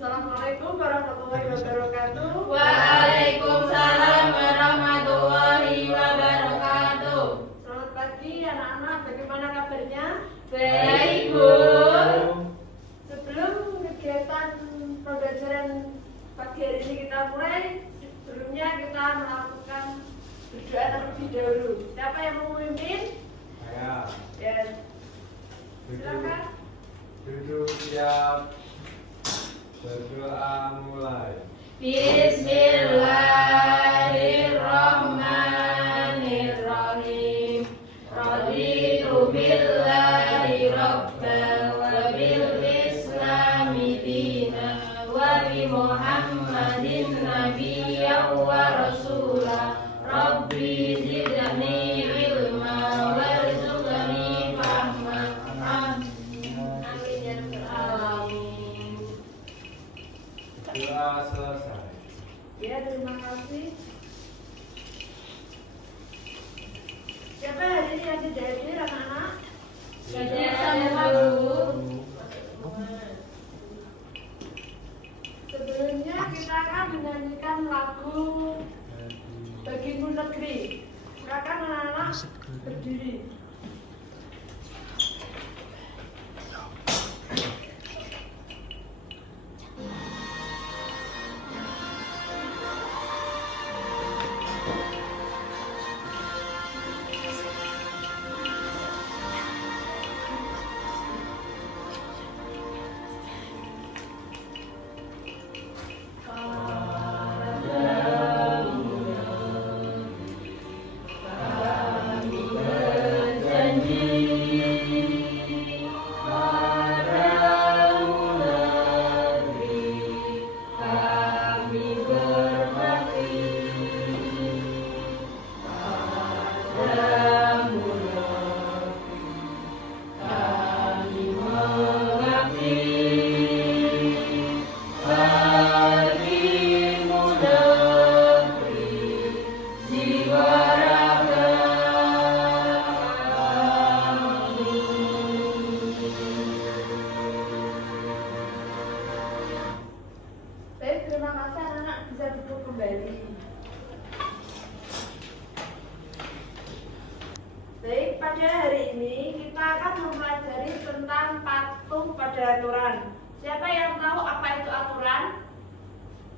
Assalamualaikum warahmatullahi wabarakatuh. Waalaikumsalam warahmatullahi wabarakatuh. Selamat pagi anak-anak, bagaimana kabarnya? Baik, Bu. Sebelum kegiatan pembelajaran pagi hari ini kita mulai, sebelumnya kita melakukan berdoa terlebih dahulu. Siapa yang mau memimpin? Saya. Ya, silakan. Duduk siap. Berdoa mulai. Bismillahirrahmanirrahim. Raditu billahi rabban wa bil islami dinan wa bi Muhammadin nabiyyan wa rasula. Rabbi zidni ilma warzuqni fahma. Amin ya rabbal alamin. Doa selesai. Ya, terima kasih. Siapa hari ini yang tidak hadir anak-anak? Hadir sama Bu. Sebelumnya kita akan menyanyikan lagu Bagimu Negeri. Silakan anak-anak berdiri. Baik, terima kasih anak-anak, bisa duduk kembali. Baik, pada hari ini kita akan mempelajari tentang patuh pada aturan. Siapa yang tahu apa itu aturan?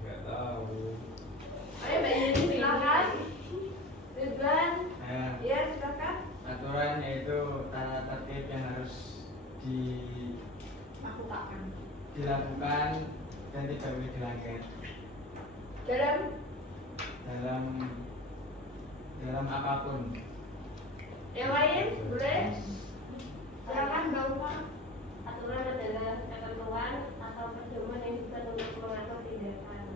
Nggak tahu. Ayo Mbak Yeni, silakan. Ridwan, Ya, ya silakan. aturan yaitu tata tertib yang harus Aku takkan. dilakukan dan tidak boleh dilanggar dalam apapun. Yang lain, boleh? Silakan Mbak Uma. Aturan adalah ketentuan atau pedoman yang dibuat untuk mengatur tindakan.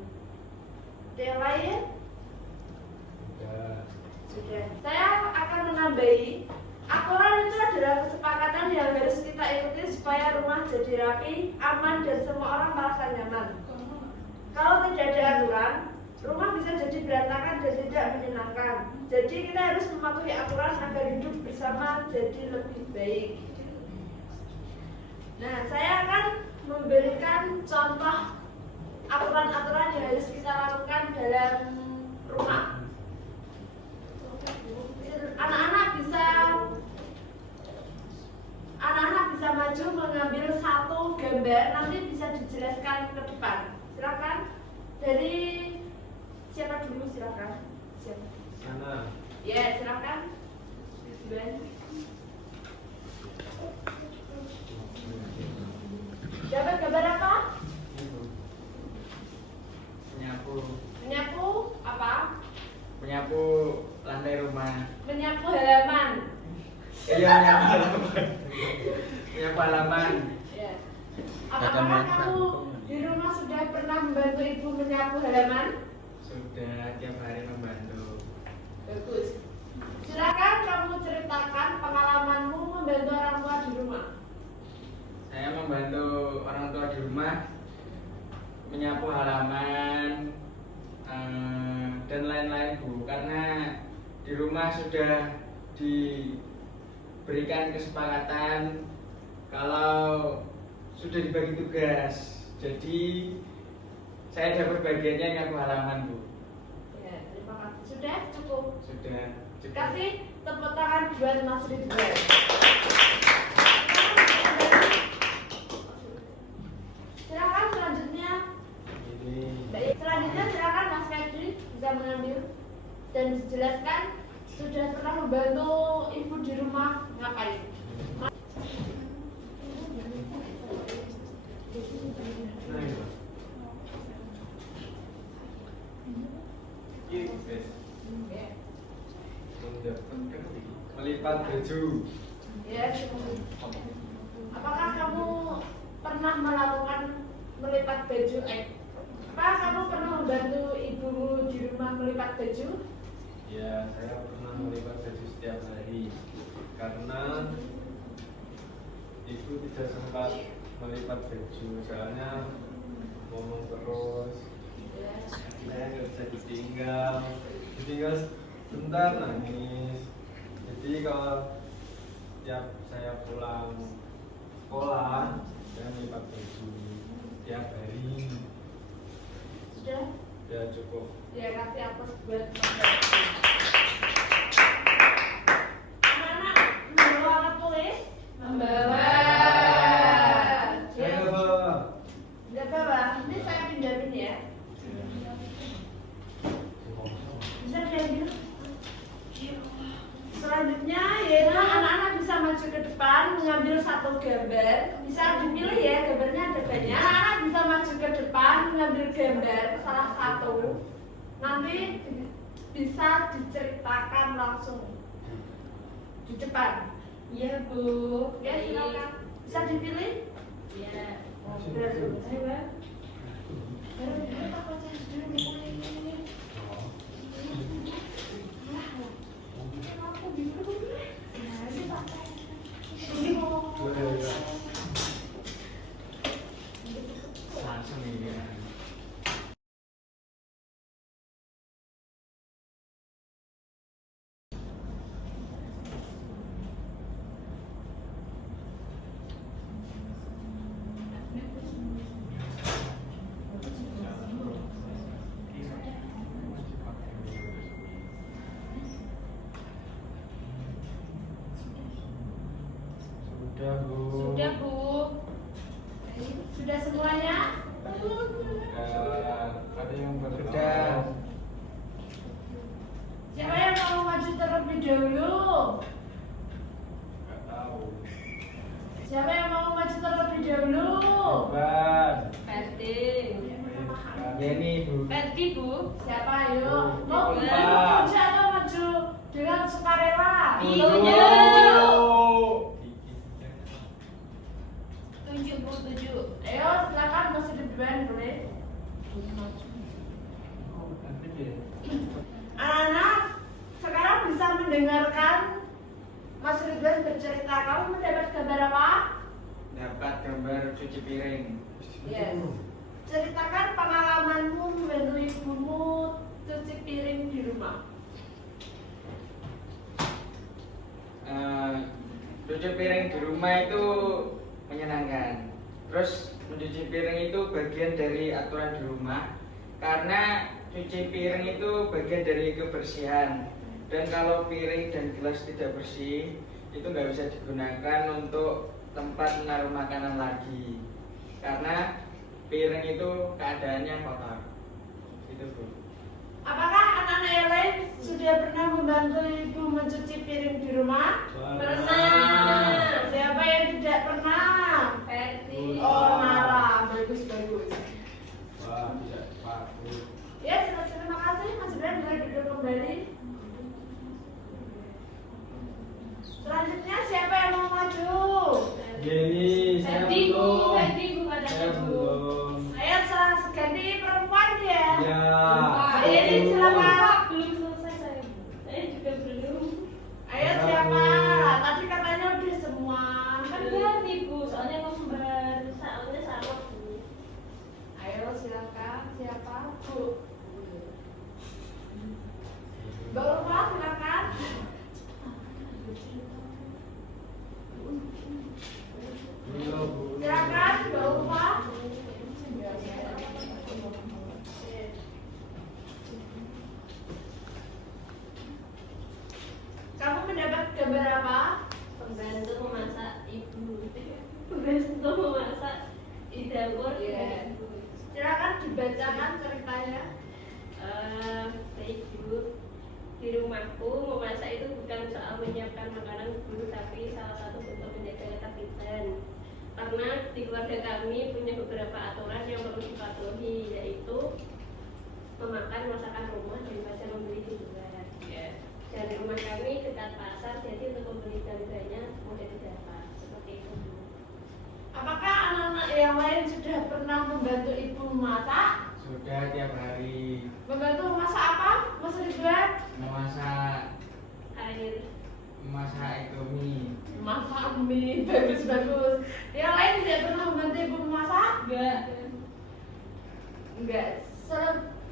Yang lain? Ya. Sudah. Saya akan menambahi, aturan itu adalah kesepakatan yang harus kita ikuti supaya rumah jadi rapi, aman, dan semua orang merasa nyaman. Kalau tidak ada aturan, rumah bisa jadi berantakan dan tidak menyenangkan. Jadi kita harus mematuhi aturan agar hidup bersama jadi lebih baik. Nah, saya akan memberikan contoh aturan-aturan yang harus kita lakukan dalam rumah. Anak-anak bisa maju mengambil satu gambar, nanti bisa dijelaskan ke depan. Silakan. Dari siapa dulu, silakan. Siapa? Sana. Ya, silakan. Ridwan. Dapat gambar apa? Itu. Penyapu. Menyapu apa? Penyapu lantai rumah. Menyapu halaman. Iya, menyapu halaman. Menyapu halaman. Ya. Apakah kamu di rumah sudah pernah membantu ibu menyapu halaman? Sudah tiap hari membantu. Bagus. Silakan kamu ceritakan pengalamanmu membantu orang tua di rumah. Saya membantu orang tua di rumah menyapu halaman dan lain-lain, Bu, karena di rumah sudah diberikan kesepakatan kalau sudah dibagi tugas. Jadi Saya dapat bagiannya ngaku halaman, Bu. Ya, terima kasih. Sudah cukup. Sudah cukup. Kasih tepuk tangan buat Mas Ridwan. Silakan selanjutnya. Ini Baik, selanjutnya silakan Mas Febri bisa mengambil dan dijelaskan sudah pernah membantu ibu di rumah ngapain? melipat baju. Ya. Apakah kamu pernah melakukan melipat baju? Apakah kamu pernah membantu ibumu di rumah melipat baju? Ya, saya pernah melipat baju setiap hari karena ibu tidak sempat melipat baju, soalnya ngomong terus. Saya nggak bisa ditinggal sebentar nangis. Jadi kalau tiap saya pulang sekolah, saya melipat baju tiap hari. Sudah? Ya cukup. Ya, kasih atas buat Mas Febri. Anak-anak membawa alat tulis? Membawa. Saya bawa. Tidak bawa. Ini saya pindahin ya. Bisa diambil. Selanjutnya yaitu anak-anak bisa maju ke depan mengambil satu gambar. Bisa dipilih ya, gambarnya ada banyak. Anak-anak bisa maju ke depan mengambil gambar salah satu. Nanti bisa diceritakan langsung di depan. Iya, Bu. Ya, silakan. Bisa dipilih? Iya. Langsung ini. Sudah, Bu. Sudah, Bu. Sudah semuanya? Ada yang belum. Sudah. Siapa yang mau maju terlebih dahulu? Nggak tahu. Siapa yang mau maju terlebih dahulu? Bebas. Ferdi. Ya ini Bu. Ferdi, Bu. Siapa ayo? Mau Bebas. maju atau maju dengan sukarela? Tunjuk, Bu, tunjuk. Ayo silakan Mas Ridwan boleh. Anak-anak sekarang bisa mendengarkan Mas Ridwan bercerita. Kamu mendapat gambar apa? Dapat gambar cuci piring. Yes. Ceritakan pengalamanmu membantu ibumu cuci piring di rumah. Cuci piring di rumah itu menyenangkan. Terus mencuci piring itu bagian dari aturan di rumah karena cuci piring itu bagian dari kebersihan. Dan kalau piring dan gelas tidak bersih itu nggak bisa digunakan untuk tempat menaruh makanan lagi karena piring itu keadaannya kotor. Itu Bu. Apakah anak-anak yang lain sudah pernah membantu ibu mencuci piring di rumah? Pernah. Siapa yang tidak pernah? Ferdi. Oh, Nara, bagus. Wah, tidak bagus. Ya, terima kasih Mas Ridwan, boleh duduk kembali. Selanjutnya siapa yang mau maju? Jadi saya Ferdi, Bu. belum. Ferdi, Bu, pada Saya Bu. belum. Ayo ganti perempuan ya. Ya. Ayo, ini silakan. Belum selesai saya, Bu. Saya juga belum. Ayo siapa? Tadi katanya udah semua. tugas untuk memasak di dapur. Iya. Silakan dibacakan ceritanya. Baik Bu, di rumahku memasak itu bukan soal menyiapkan makanan dulu, tapi salah satu bentuk menjaga ketertiban. Karena di keluarga kami punya beberapa aturan yang perlu dipatuhi, yaitu memakan masakan rumah daripada membeli di luar. Dan rumah kami dekat pasar, jadi untuk membeli harganya mudah didapat. Seperti itu Bu. Apakah anak-anak yang lain sudah pernah membantu ibu memasak? Sudah tiap hari Membantu memasak apa? Mas Ridwan? memasak Air. itu mie. Masak mie, bagus-bagus. Yang lain tidak pernah membantu ibu memasak? Enggak.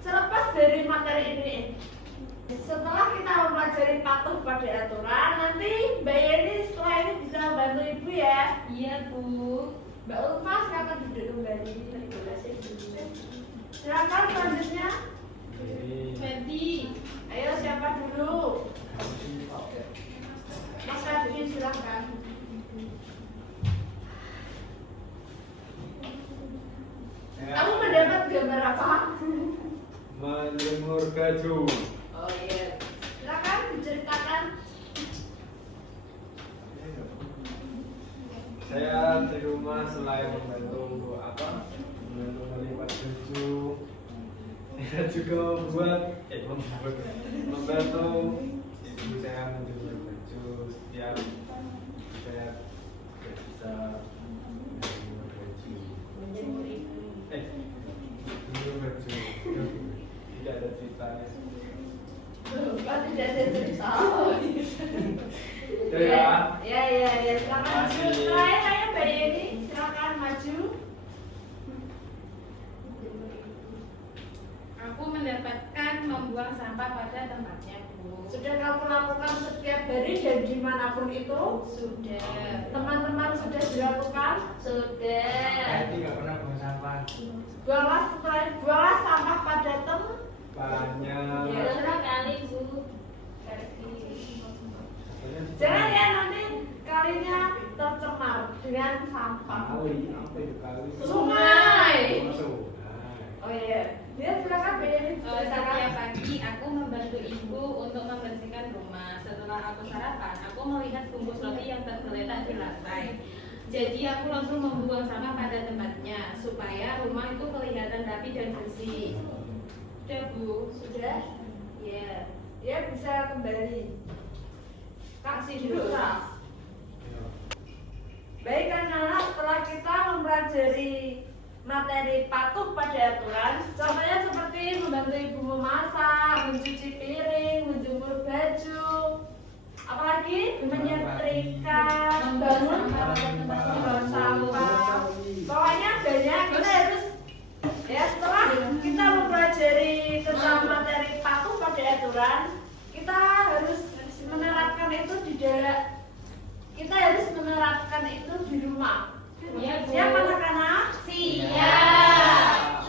Selepas dari materi ini, setelah kita mempelajari patuh pada aturan, nanti Mbak Yeni setelah ini bisa membantu ibu ya. Iya Bu. Mbak Ulfa silakan duduk kembali. Silakan selanjutnya. Fendi. Ayo siapa dulu? Mas Fadli silakan. Kamu mendapat gambar apa? Menjemur baju. Oh iya. Silakan diceritakan. Saya di rumah selain membantu melipat baju, saya juga membantu ibu saya menjemur baju setiap saya tidak bisa menjemur baju. Menjemur baju tidak ada ceritanya. Kan tidak ada cerita. Ya. Ya. Silakan. Makasih. Terakhir saya Mbak Yeni, silakan maju. Aku mendapatkan membuang sampah pada tempatnya, Bu. Sudah kamu lakukan setiap hari dan dimanapun itu? Sudah. Teman-teman sudah dilakukan? Sudah. Saya tidak pernah buang sampah. Buanglah sampah pada Banyak. Ya. Berapa kali Bu? Jangan ya nanti kalinya tercemar dengan sampah. Apa itu kali? Sungai. Sungai. Oh iya. Dia silakan Mbak Yeni. Setiap pagi aku membantu ibu untuk membersihkan rumah. Setelah aku sarapan, aku melihat bungkus roti yang tergeletak di lantai. Jadi aku langsung membuang sampah pada tempatnya supaya rumah itu kelihatan rapi dan bersih. Sudah Bu? Sudah? Ya. Ya bisa kembali. Kasih dulu Kak. Baik anak-anak, setelah kita mempelajari materi patuh pada aturan, contohnya seperti membantu ibu memasak, mencuci piring, menjemur baju, apalagi menyetrika, membangun sampah. Pokoknya banyak, kita harus ya setelah kita mempelajari tentang materi patuh pada aturan, kita harus menerapkan itu di rumah. Iya, Bu. Siap anak-anak? Siap.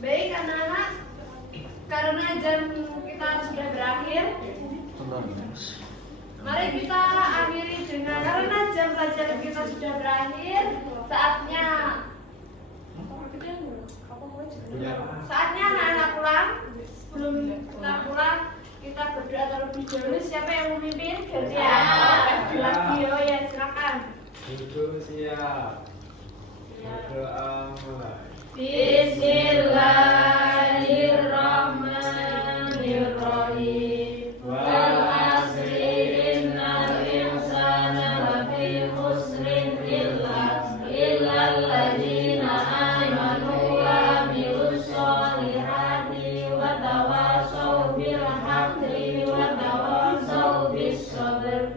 Baik anak-anak, karena jam kita sudah berakhir, mari kita akhiri dengan karena jam pelajaran kita sudah berakhir, saatnya anak-anak pulang. Sebelum kita pulang, kita berdoa terlebih dahulu. Siapa yang memimpin? Gantian. Lagi, oh ya silakan. Duduk siap. Berdoa mulai. Bismillahirrahmanirrahim. Wal asri innal insana lafi khusrin illal ladzina amanu wa amilus solihati wa tawassaw bil haqqi wa tawassaw bis sabr.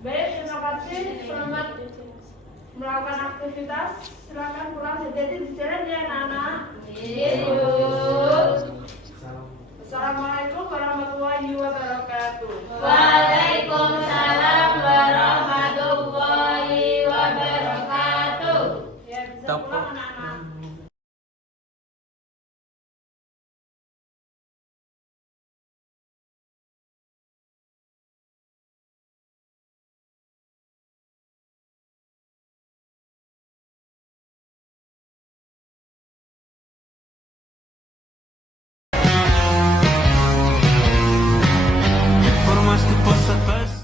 Baik, terima kasih. Selamat melakukan aktivitas. Silakan pulang hati-hati di jalan ya anak-anak. Assalamualaikum warahmatullahi wabarakatuh. Waalaikumsalam warahmatullahi wabarakatuh. Ya bisa pulang anak-anak. gosto, possa passar.